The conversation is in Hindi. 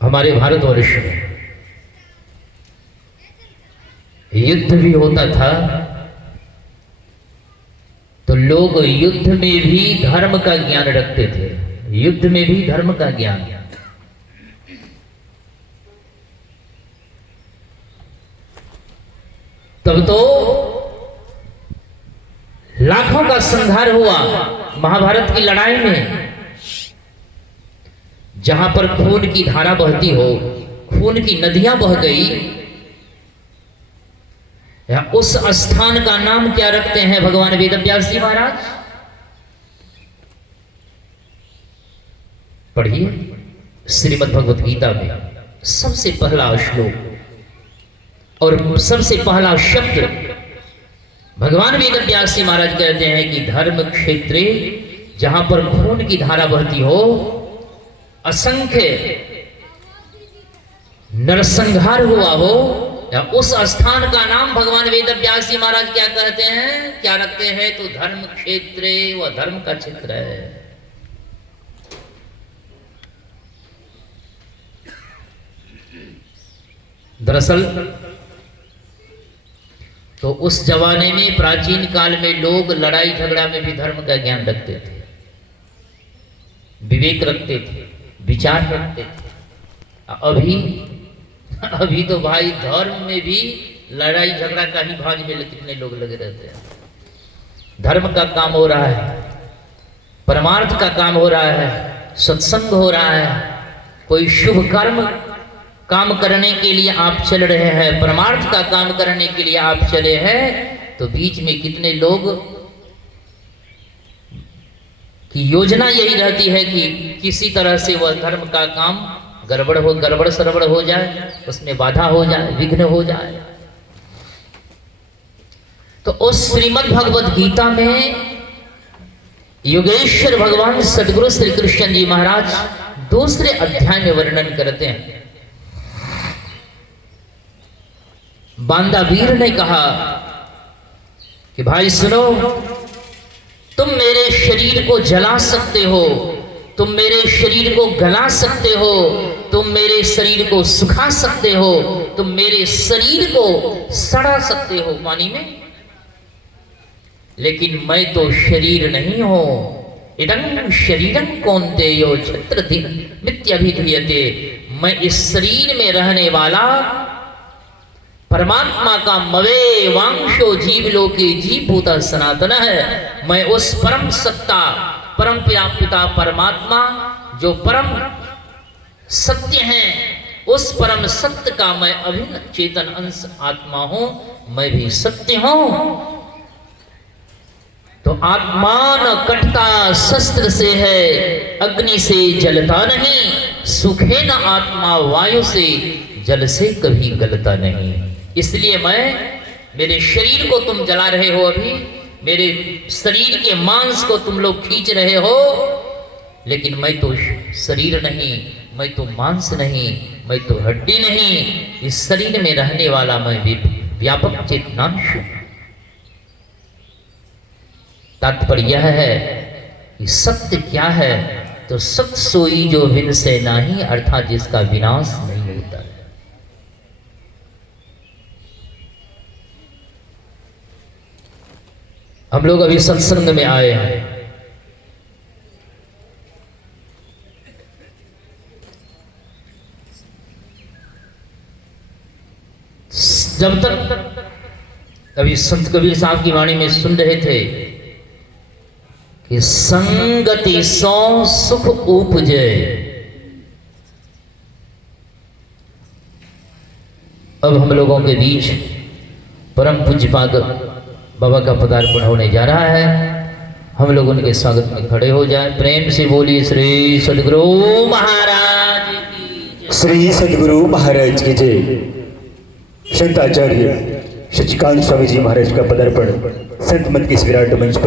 हमारे भारतवर्ष में युद्ध भी होता था तो लोग युद्ध में भी धर्म का ज्ञान रखते थे, युद्ध में भी धर्म का ज्ञान। तब तो लाखों का संहार हुआ महाभारत की लड़ाई में, जहां पर खून की धारा बहती हो, खून की नदियां बह गई, या उस स्थान का नाम क्या रखते हैं भगवान वेदव्यास जी महाराज? पढ़िए श्रीमद् भगवत गीता में सबसे पहला श्लोक और सबसे पहला शब्द भगवान वेदव्यास जी महाराज कहते हैं कि धर्म क्षेत्रे, जहां पर खून की धारा बहती हो, असंख्य नरसंहार हुआ हो, या उस स्थान का नाम भगवान वेदव्यास जी महाराज क्या कहते हैं, क्या रखते हैं? तो धर्म क्षेत्रे, वह धर्म का क्षेत्र है। दरअसल तो उस जमाने में, प्राचीन काल में, लोग लड़ाई झगड़ा में भी धर्म का ज्ञान रखते थे, विवेक रखते थे, विचार रखते थे। अभी तो भाई धर्म में भी लड़ाई झगड़ा का ही भाज में कितने लोग लगे रहते हैं। धर्म का काम हो रहा है, परमार्थ का काम हो रहा है, सत्संग हो रहा है, कोई शुभ कर्म काम करने के लिए आप चल रहे हैं, परमार्थ का काम करने के लिए आप चले हैं, तो बीच में कितने लोग की योजना यही रहती है कि किसी तरह से वह धर्म का काम गड़बड़ सरबड़ हो जाए, उसमें बाधा हो जाए, विघ्न हो जाए। तो उस श्रीमद् भगवत गीता में योगेश्वर भगवान सदगुरु श्री कृष्ण जी महाराज दूसरे अध्याय में वर्णन करते हैं। बांदावीर ने कहा कि भाई सुनो, तुम मेरे शरीर को जला सकते हो, तुम मेरे शरीर को गला सकते हो, तुम मेरे शरीर को सुखा सकते हो, तुम मेरे शरीर को सड़ा सकते हो पानी में, लेकिन मैं तो शरीर नहीं हूं। इदं शरीरं कौन्तेयो छत्रधि मित्यभिधीयते। मैं इस शरीर में रहने वाला परमात्मा का मवे वांशो जीवलोके जीवभूता सनातन है। मैं उस परम सत्ता, परम पिता परमात्मा, जो परम सत्य है, उस परम सत्य का मैं अभिन्न चेतन अंश आत्मा हूं, मैं भी सत्य हूं। तो आत्मा न कटता शस्त्र से है, अग्नि से जलता नहीं, सुखे न आत्मा वायु से, जल से कभी गलता नहीं। इसलिए मेरे शरीर को तुम जला रहे हो, अभी मेरे शरीर के मांस को तुम लोग खींच रहे हो, लेकिन मैं तो शरीर नहीं, मैं तो मांस नहीं, मैं तो हड्डी नहीं, इस शरीर में रहने वाला मैं व्यापक चेतनांश हूं। तात्पर्य यह है कि सत्य क्या है? तो सत्य सोई जो विन से नाही, अर्थात जिसका विनाश नहीं होता है। हम लोग अभी सत्संग में आए हैं, जब तक अभी संत कबीर साहब की वाणी में सुन रहे थे कि संगति सौ सुख उपजे, अब हम लोगों के बीच परम पूज्यपाद बाबा का पदार्पण होने जा रहा है। हम लोग उनके स्वागत में खड़े हो जाएं। प्रेम से बोलिए श्री सद्गुरु महाराज की, श्री सद्गुरु महाराज की जय। संत आचार्य सच्चिकांत स्वामी जी महाराज का पदार्पण संत मत के विराट मंच पर